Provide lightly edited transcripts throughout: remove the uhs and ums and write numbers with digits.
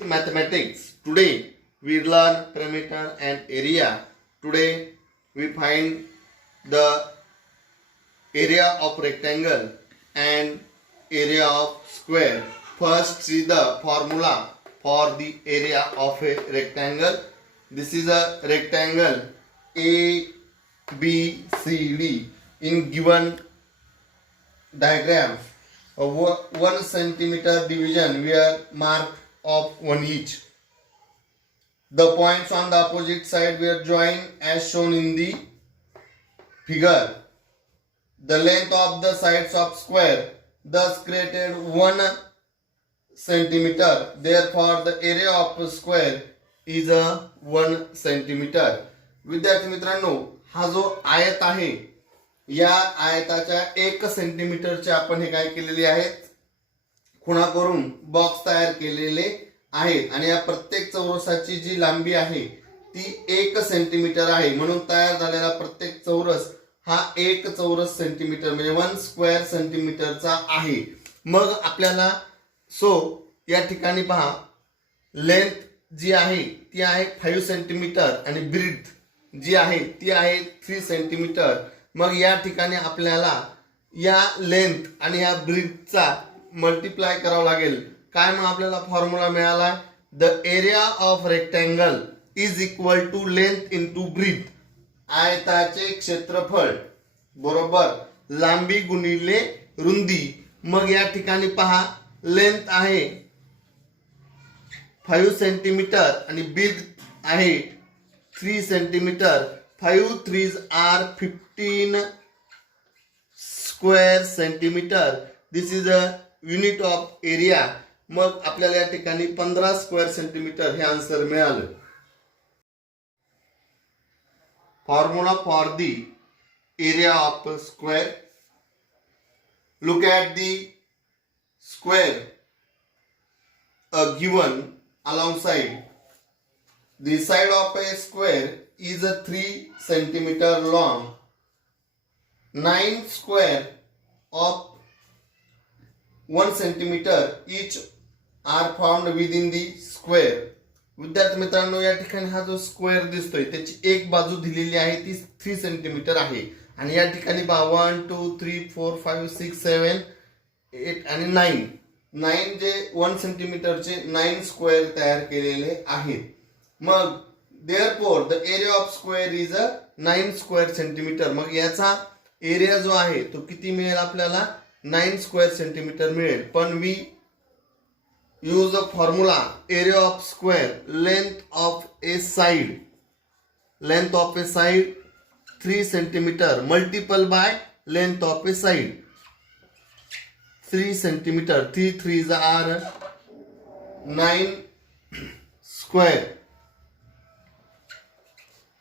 with mathematics. Today we learn perimeter and area. Today we find the area of rectangle and area of square. First see the formula for the area of a rectangle. This is a rectangle A, B, C, D. In given diagram, a 1 centimeter division were marked of 1 each. The points on the opposite side were joined as shown in the figure. The length of the sides of square thus created 1 centimeter. Therefore, the area of a square is a 1 centimeter. विद्यार्थी मित्रांनो, हा जो आयत आहे या आयताच्या 1 सेंटीमीटरचे आपण हे काय केलेले आहेत, खुणा करून बॉक्स तयार केलेले आहेत आणि या प्रत्येक चौरसाची जी लांबी आहे ती 1 सेंटीमीटर आहे. म्हणून तयार झालेला प्रत्येक चौरस हा 1 चौरस सेंटीमीटर म्हणजे 1 स्क्वेअर सेंटीमीटरचा आहे. मग आपल्याला या ठिकाणी पहा, लेंथ जी आहे ती आहे 5 सेंटीमीटर आणि ब्रीथ जी आहे ती आहे 3 सेंटीमीटर. मग या ठिकाणी आपल्याला या लेंथ आणि या ब्रीथचा मल्टिप्लाय करावं लागेल. काय मग आपल्याला फॉर्म्युला मिळाला, the area of rectangle is equal to length into breadth. आयताचे क्षेत्रफळ बरोबर लांबी गुणिले रुंदी. मग या ठिकाणी पहा, लेंथ आहे 5 सेंटीमीटर आणि ब्रीथ आहे 3 सेंटीमीटर. 5 3s are 15 square centimeter. This is a unit of area. मग आपल्याला या ठिकाणी 15 स्क्वेअर सेंटीमीटर हे आन्सर मिळालं. Formula for the area of square. Look at the square given alongside. The side of a square is a 3 centimeter long. 9 square of 1 centimeter each are found within the square. विद्यार्थी मित्रांनो, या ठिकाणी हा जो स्क्वेअर दिसतोय त्याची एक बाजू दिलेली आहे ती 3 सेंटीमीटर आहे आणि या ठिकाणी 1 2 3 4 5 6 7 8 आणि 9 जे 1 सेंटीमीटरचे 9 स्क्वेअर तयार केलेले आहेत. मग therefore the area of square is a 9 square centimetre. मग याचा एरिया जो आहे तो किती मिळेल आपल्याला, 9 स्क्वेअर सेंटीमीटर मिळेल. पण we use the formula area of square, length of a side 3 centimetre multiple by length of a side 3 centimetre. 3 3s are 9 square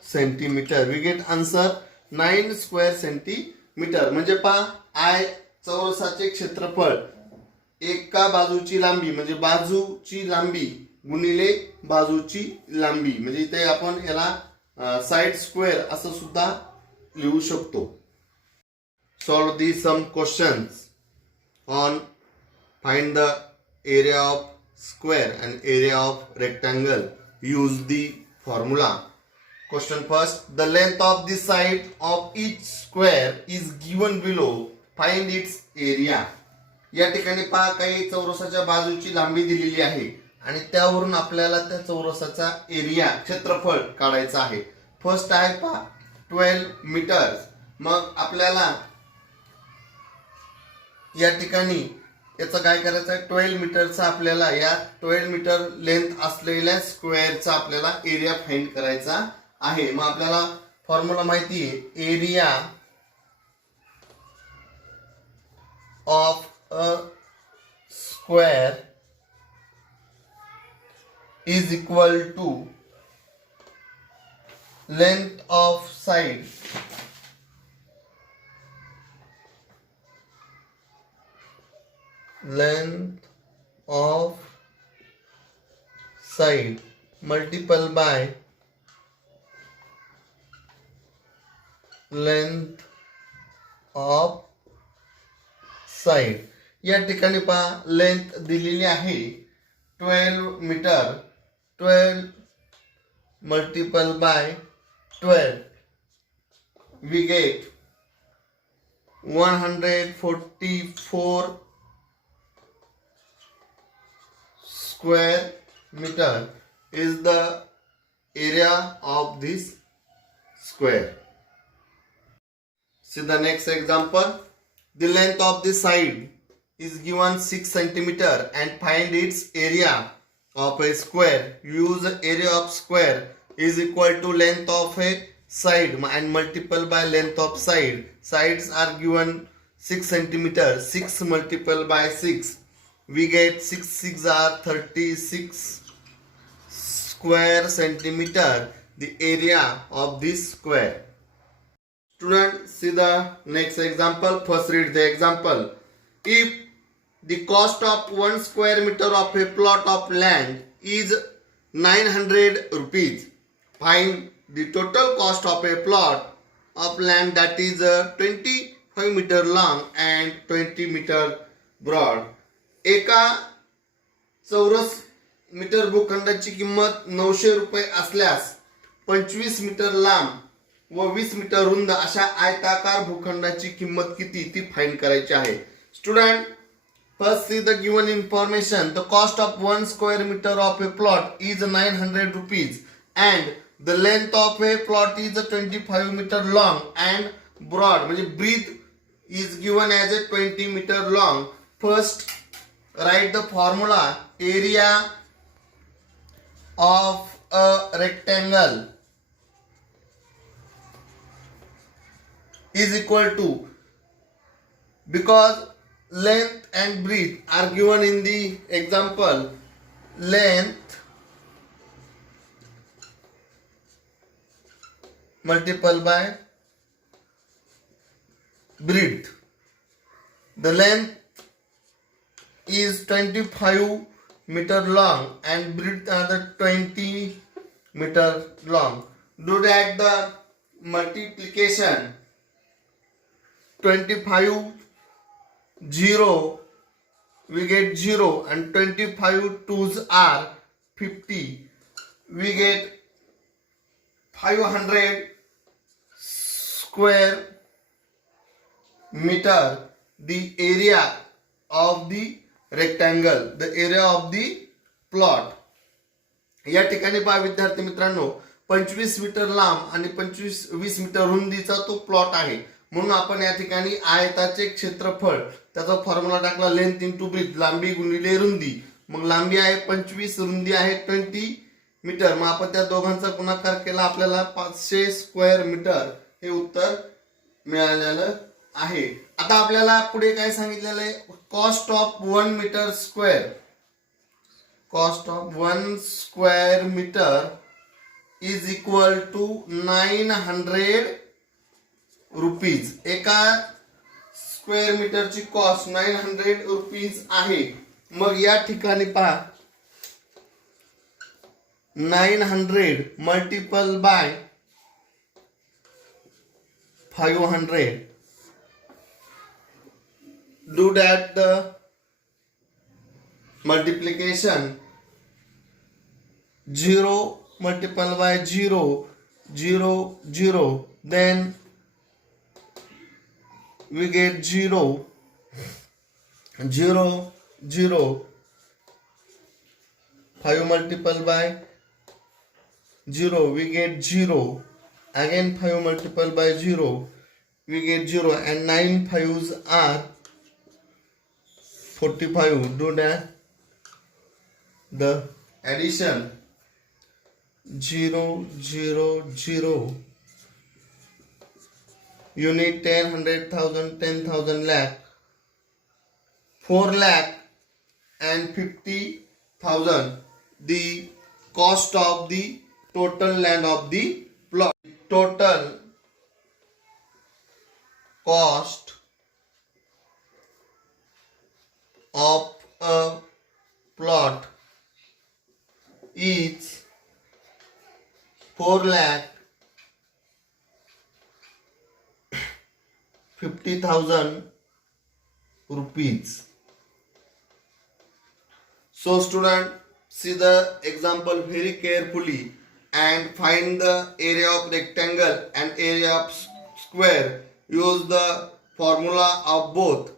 centimetre. We get answer 9 square centimetre. म्हणजे पहा, आय चौरसाचे क्षेत्रफळ एका बाजूची लांबी म्हणजे बाजूची लांबी गुणिले बाजूची लांबी, म्हणजे इथे आपण याला साइड स्क्वेअर असं सुद्धा लिहू शकतो. Solve the some questions on find the area of square and area of rectangle. Use the formula. Question first. The length of the side of each square is given below. Find its area. या ठिकाणी पहा, काही चौरसाच्या बाजूची लांबी दिलेली आहे आणि त्यावरून आपल्याला त्या चौरसाचा एरिया क्षेत्रफळ काढायचा आहे. फर्स्ट आहे पहा 12 मीटर. मग आपल्याला या ठिकाणी याचं काय करायचं आहे, 12 मीटरचा आपल्याला या 12 मीटर लेंथ असलेल्या स्क्वेअरचा आपल्याला एरिया फाइंड करायचा आहे. मग आपल्याला फॉर्म्युला माहिती आहे, area of a square is equal to length of side multiple by length of side. या ठिकाणी पहा, लेंथ दिलेली आहे 12 meter. 12 multiplied by 12. We get 144 square meter is the area of this square. See the next example. The length of the side is given 6 centimeter and find its area of a square. Use area of square is equal to length of a side and multiple by length of side. Sides are given 6 centimeter. 6 multiple by 6. We get 6 are 36 square centimeter, the area of this square. Student, see the next example. First read the example. If the cost of 1 square meter of a plot of land is 900 rupees, find the total cost of a plot of land that is 25 meter long and 20 meter broad. एका चौरस मीटर भूखंडाची किंमत 900 रुपये असल्यास 25 मीटर लांब व 20 मीटर रुंद अशा आयताकार भूखंडाची किंमत किती ती फाइंड करायची आहे. Student, first see the given information. The cost of 1 square meter of a plot is 900 rupees and the length of a plot is 25 meter long and broad. म्हणजे breadth is given as a 20 meter long. First write the formula. Area of a rectangle is equal to, because length and breadth are given in the example, length multiplied by breadth. The length is 25 meter long and breadth are the 20 meter long. Do that the multiplication. 25 0, we get 0 and 25 twos are 50. We get 500 square meter, the area of the rectangle, the area of the plot. या ठिकाणी पहा विद्यार्थी मित्रांनो, 25 मीटर लांब आणि 20 मीटर रुंदीचा तो प्लॉट आहे. म्हणून आपण या ठिकाणी आयताचे क्षेत्रफळ त्याचा फॉर्म्युला टाकला, लेंथ इंटू ब्रीथ, लांबी गुणिले रुंदी. मग लांबी आहे 25, रुंदी आहे 20 मीटर. मग आपण त्या दोघांचा गुणाकार केला, आपल्याला 500 स्क्वेअर मीटर हे उत्तर मिळालेलं आहे. आता आपल्याला पुढे काय सांगितलेलं आहे, cost of 1 metre square. Cost of 1 square metre is equal to 900 rupees. एका स्क्वेअर मीटरची कॉस्ट 900 रुपीज आहे. मग या ठिकाणी पहा, 900 multiple by 500. Do that the multiplication. 0 multiplied by 0, 0, 0. Then we get 0, 0, 0. 5 multiplied by 0, we get 0. Again 5 multiplied by 0, we get 0. And 9 5s are 45. Do that the addition. 0, 0, 0. Unit 10, 100,000, 10,000, lakh. 4 lakh and 50,000. The cost of the total land of the plot. Total cost of a plot is 4 lakh 50,000 rupees. So student, see the example very carefully and find the area of rectangle and area of square. Use the formula of both.